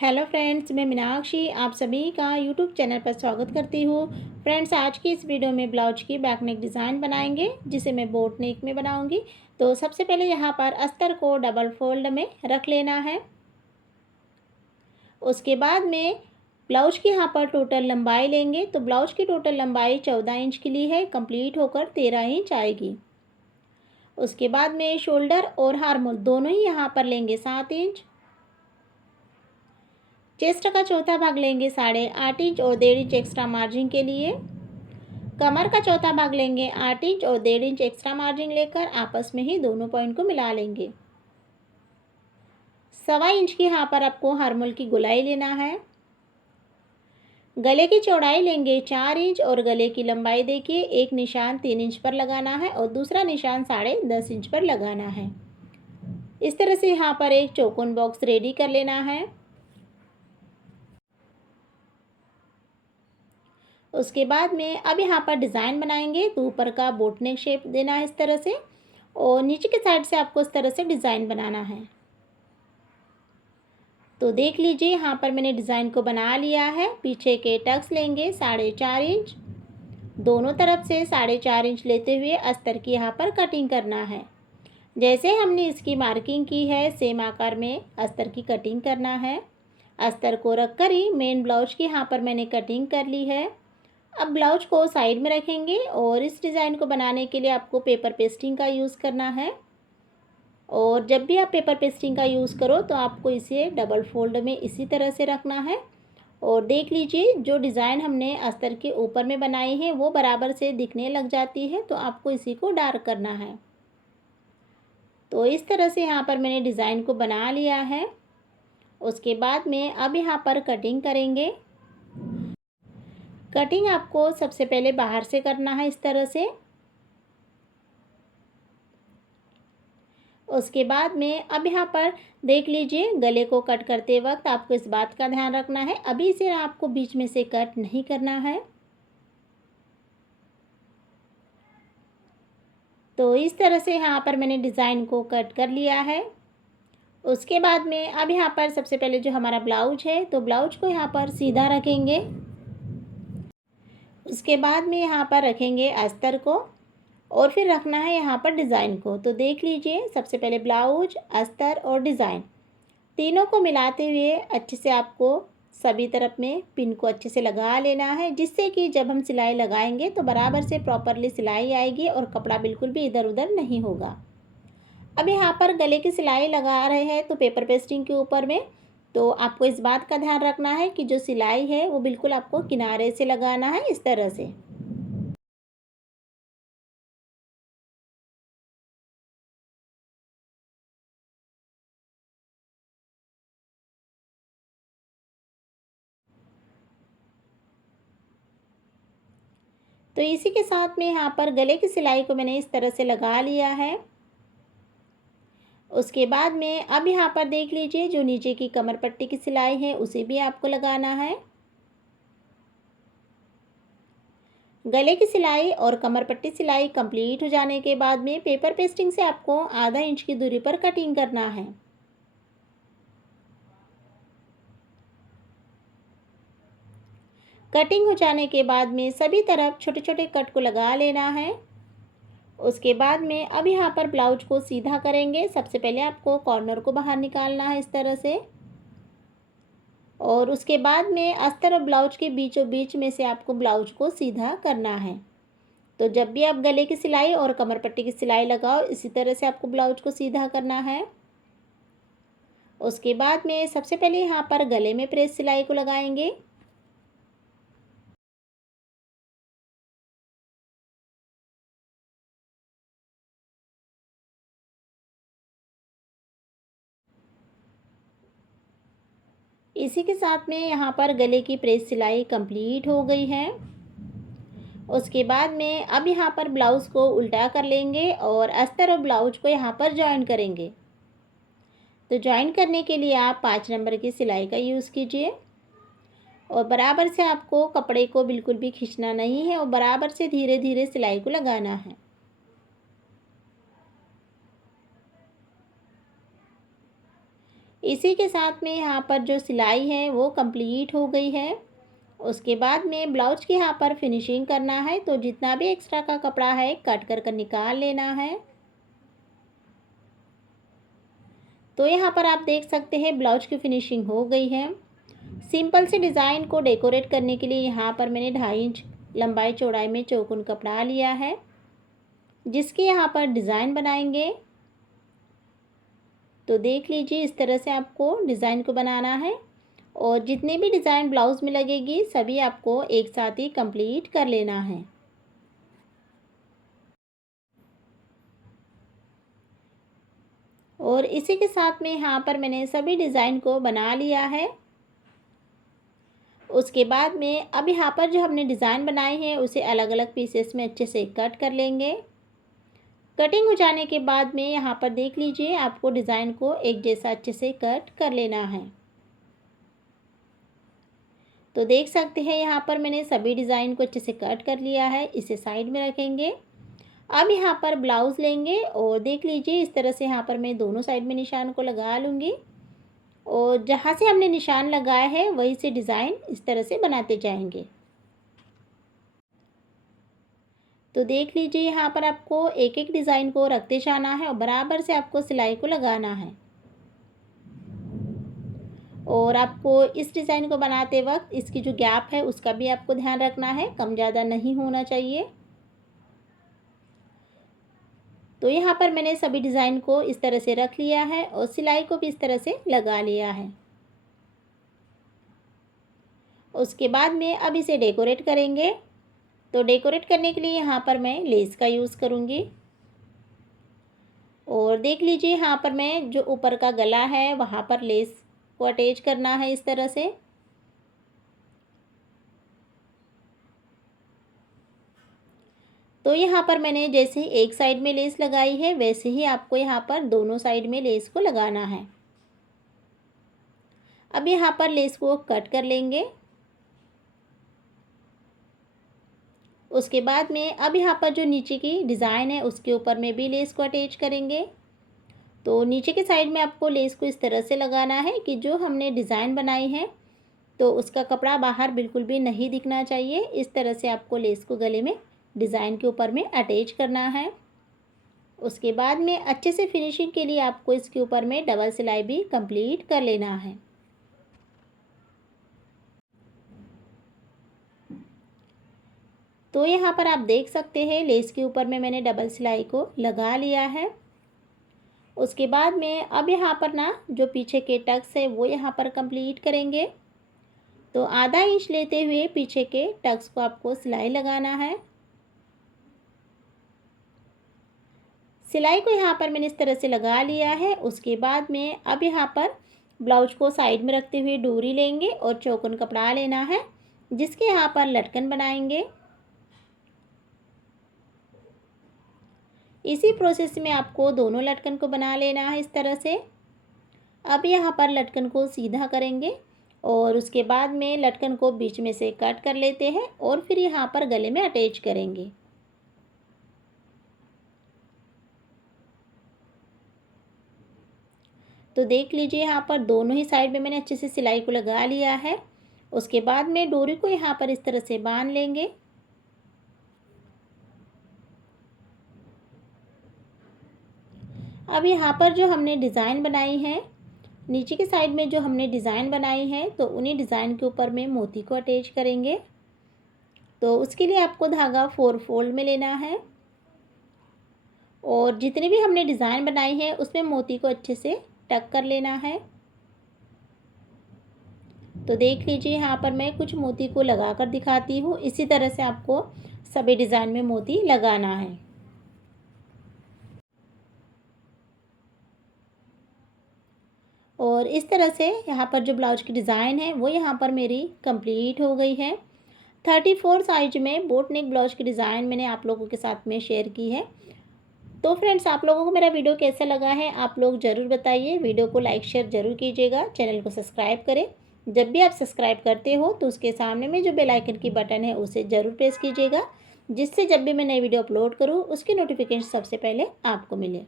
Hello friends, मैं मीनाक्षी आप सभी का यूट्यूब चैनल पर स्वागत करती हूँ। फ्रेंड्स, आज की इस वीडियो में ब्लाउज की बैक नेक डिज़ाइन बनाएंगे जिसे मैं बोट नेक में बनाऊंगी। तो सबसे पहले यहाँ पर अस्तर को डबल फोल्ड में रख लेना है। उसके बाद में ब्लाउज की यहाँ पर टोटल लंबाई लेंगे। तो ब्लाउज की टोटल लंबाई 14 इंच की ली है, कंप्लीट होकर 13 इंच आएगी। उसके बाद में शोल्डर और हार्मोल दोनों ही यहाँ पर लेंगे 7 इंच। चेस्ट का चौथा भाग लेंगे 8.5 इंच और 1.5 इंच एक्स्ट्रा मार्जिन के लिए। कमर का चौथा भाग लेंगे 8 इंच और 1.5 इंच एक्स्ट्रा मार्जिन लेकर आपस में ही दोनों पॉइंट को मिला लेंगे। 1.25 इंच की यहाँ पर आपको हार्मोल की गोलाई लेना है। गले की चौड़ाई लेंगे 4 इंच और गले की लंबाई देखिए, एक निशान 3 इंच पर लगाना है और दूसरा निशान 10.5 इंच पर लगाना है। इस तरह से यहाँ पर एक चौकोन बॉक्स रेडी कर लेना है। उसके बाद में अब यहाँ पर डिज़ाइन बनाएंगे। तो ऊपर का बोट नेक शेप देना है इस तरह से, और नीचे के साइड से आपको इस तरह से डिज़ाइन बनाना है। तो देख लीजिए, यहाँ पर मैंने डिज़ाइन को बना लिया है। पीछे के टक्स लेंगे 4.5 इंच, दोनों तरफ से 4.5 इंच लेते हुए अस्तर की यहाँ पर कटिंग करना है। जैसे हमने इसकी मार्किंग की है सेम आकार में अस्तर की कटिंग करना है। अस्तर को रख कर ही मेन ब्लाउज की यहाँ पर मैंने कटिंग कर ली है। अब ब्लाउज को साइड में रखेंगे और इस डिज़ाइन को बनाने के लिए आपको पेपर पेस्टिंग का यूज़ करना है। और जब भी आप पेपर पेस्टिंग का यूज़ करो तो आपको इसे डबल फोल्ड में इसी तरह से रखना है। और देख लीजिए, जो डिज़ाइन हमने अस्तर के ऊपर में बनाई है वो बराबर से दिखने लग जाती है, तो आपको इसी को डार्क करना है। तो इस तरह से यहाँ पर मैंने डिज़ाइन को बना लिया है। उसके बाद में अब यहाँ पर कटिंग करेंगे। कटिंग आपको सबसे पहले बाहर से करना है इस तरह से। उसके बाद में अब यहाँ पर देख लीजिए, गले को कट करते वक्त आपको इस बात का ध्यान रखना है, अभी इसे आपको बीच में से कट नहीं करना है। तो इस तरह से यहाँ पर मैंने डिज़ाइन को कट कर लिया है। उसके बाद में अब यहाँ पर सबसे पहले जो हमारा ब्लाउज है, तो ब्लाउज को यहाँ पर सीधा रखेंगे। उसके बाद में यहाँ पर रखेंगे अस्तर को और फिर रखना है यहाँ पर डिज़ाइन को। तो देख लीजिए, सबसे पहले ब्लाउज, अस्तर और डिज़ाइन तीनों को मिलाते हुए अच्छे से आपको सभी तरफ में पिन को अच्छे से लगा लेना है, जिससे कि जब हम सिलाई लगाएंगे तो बराबर से प्रॉपरली सिलाई आएगी और कपड़ा बिल्कुल भी इधर उधर नहीं होगा। अब यहाँ पर गले की सिलाई लगा रहे हैं तो पेपर पेस्टिंग के ऊपर में, तो आपको इस बात का ध्यान रखना है कि जो सिलाई है वो बिल्कुल आपको किनारे से लगाना है इस तरह से। तो इसी के साथ में यहाँ पर गले की सिलाई को मैंने इस तरह से लगा लिया है। उसके बाद में अब यहाँ पर देख लीजिए, जो नीचे की कमर पट्टी की सिलाई है उसे भी आपको लगाना है। गले की सिलाई और कमर पट्टी सिलाई कंप्लीट हो जाने के बाद में पेपर पेस्टिंग से आपको आधा इंच की दूरी पर कटिंग करना है। कटिंग हो जाने के बाद में सभी तरफ छोटे छोटे कट को लगा लेना है। उसके बाद में अब यहाँ पर ब्लाउज को सीधा करेंगे। सबसे पहले आपको कॉर्नर को बाहर निकालना है इस तरह से, और उसके बाद में अस्तर और ब्लाउज के बीचों बीच में से आपको ब्लाउज को सीधा करना है। तो जब भी आप गले की सिलाई और कमर पट्टी की सिलाई लगाओ, इसी तरह से आपको ब्लाउज को सीधा करना है। उसके बाद में सबसे पहले यहाँ पर गले में प्रेस सिलाई को लगाएंगे। इसी के साथ में यहाँ पर गले की प्रेस सिलाई कंप्लीट हो गई है। उसके बाद में अब यहाँ पर ब्लाउज़ को उल्टा कर लेंगे और अस्तर और ब्लाउज को यहाँ पर जॉइन करेंगे। तो जॉइन करने के लिए आप 5 नंबर की सिलाई का यूज़ कीजिए, और बराबर से आपको कपड़े को बिल्कुल भी खींचना नहीं है और बराबर से धीरे धीरे सिलाई को लगाना है। इसी के साथ में यहाँ पर जो सिलाई है वो कंप्लीट हो गई है। उसके बाद में ब्लाउज की यहाँ पर फिनिशिंग करना है, तो जितना भी एक्स्ट्रा का कपड़ा है कट कर निकाल लेना है। तो यहाँ पर आप देख सकते हैं ब्लाउज की फिनिशिंग हो गई है। सिंपल से डिज़ाइन को डेकोरेट करने के लिए यहाँ पर मैंने 2.5 इंच लंबाई चौड़ाई में चौकोन कपड़ा लिया है, जिसकी यहाँ पर डिज़ाइन बनाएंगे। तो देख लीजिए इस तरह से आपको डिज़ाइन को बनाना है, और जितने भी डिज़ाइन ब्लाउज़ में लगेगी सभी आपको एक साथ ही कंप्लीट कर लेना है। और इसी के साथ में यहाँ पर मैंने सभी डिज़ाइन को बना लिया है। उसके बाद में अब यहाँ पर जो हमने डिज़ाइन बनाए हैं उसे अलग अलग पीसेस में अच्छे से कट कर लेंगे। कटिंग हो जाने के बाद में यहाँ पर देख लीजिए आपको डिज़ाइन को एक जैसा अच्छे से कट कर लेना है। तो देख सकते हैं यहाँ पर मैंने सभी डिज़ाइन को अच्छे से कट कर लिया है। इसे साइड में रखेंगे। अब यहाँ पर ब्लाउज़ लेंगे और देख लीजिए इस तरह से यहाँ पर मैं दोनों साइड में निशान को लगा लूँगी, और जहाँ से हमने निशान लगाया है वहीं से डिज़ाइन इस तरह से बनाते जाएंगे। तो देख लीजिए यहाँ पर आपको एक एक डिज़ाइन को रखते जाना है और बराबर से आपको सिलाई को लगाना है। और आपको इस डिज़ाइन को बनाते वक्त इसकी जो गैप है उसका भी आपको ध्यान रखना है, कम ज़्यादा नहीं होना चाहिए। तो यहाँ पर मैंने सभी डिज़ाइन को इस तरह से रख लिया है और सिलाई को भी इस तरह से लगा लिया है। उसके बाद में अब इसे डेकोरेट करेंगे। तो डेकोरेट करने के लिए यहाँ पर मैं लेस का यूज़ करूँगी। और देख लीजिए यहाँ पर मैं जो ऊपर का गला है वहाँ पर लेस को अटैच करना है इस तरह से। तो यहाँ पर मैंने जैसे एक साइड में लेस लगाई है वैसे ही आपको यहाँ पर दोनों साइड में लेस को लगाना है। अब यहाँ पर लेस को कट कर लेंगे। उसके बाद में अब यहाँ पर जो नीचे की डिज़ाइन है उसके ऊपर में भी लेस को अटैच करेंगे। तो नीचे के साइड में आपको लेस को इस तरह से लगाना है कि जो हमने डिज़ाइन बनाई है तो उसका कपड़ा बाहर बिल्कुल भी नहीं दिखना चाहिए। इस तरह से आपको लेस को गले में डिज़ाइन के ऊपर में अटैच करना है। उसके बाद में अच्छे से फिनिशिंग के लिए आपको इसके ऊपर में डबल सिलाई भी कंप्लीट कर लेना है। तो यहाँ पर आप देख सकते हैं लेस के ऊपर में मैंने डबल सिलाई को लगा लिया है। उसके बाद में अब यहाँ पर ना जो पीछे के टक्स है वो यहाँ पर कंप्लीट करेंगे। तो आधा इंच लेते हुए पीछे के टक्स को आपको सिलाई लगाना है। सिलाई को यहाँ पर मैंने इस तरह से लगा लिया है। उसके बाद में अब यहाँ पर ब्लाउज को साइड में रखते हुए डोरी लेंगे और चौकोन कपड़ा लेना है, जिसके यहाँ पर लटकन बनाएंगे। इसी प्रोसेस में आपको दोनों लटकन को बना लेना है इस तरह से। अब यहाँ पर लटकन को सीधा करेंगे और उसके बाद में लटकन को बीच में से कट कर लेते हैं और फिर यहाँ पर गले में अटैच करेंगे। तो देख लीजिए यहाँ पर दोनों ही साइड में मैंने अच्छे से सिलाई को लगा लिया है। उसके बाद में डोरी को यहाँ पर इस तरह से बांध लेंगे। अब यहाँ पर जो हमने डिज़ाइन बनाई है, नीचे की साइड में जो हमने डिज़ाइन बनाई है तो उन्हीं डिज़ाइन के ऊपर में मोती को अटैच करेंगे। तो उसके लिए आपको धागा 4 फोल्ड में लेना है और जितने भी हमने डिज़ाइन बनाई है उसमें मोती को अच्छे से टक कर लेना है। तो देख लीजिए यहाँ पर मैं कुछ मोती को लगा कर दिखाती हूँ। इसी तरह से आपको सभी डिज़ाइन में मोती लगाना है। और इस तरह से यहाँ पर जो ब्लाउज की डिज़ाइन है वो यहाँ पर मेरी कंप्लीट हो गई है। 34 साइज में बोट नेक ब्लाउज की डिज़ाइन मैंने आप लोगों के साथ में शेयर की है। तो फ्रेंड्स, आप लोगों को मेरा वीडियो कैसा लगा है आप लोग ज़रूर बताइए। वीडियो को लाइक शेयर ज़रूर कीजिएगा। चैनल को सब्सक्राइब करें। जब भी आप सब्सक्राइब करते हो तो उसके सामने में जो बेल आइकन की बटन है उसे ज़रूर प्रेस कीजिएगा, जिससे जब भी मैं नई वीडियो अपलोड करूँ उसकी नोटिफिकेशन सबसे पहले आपको मिले।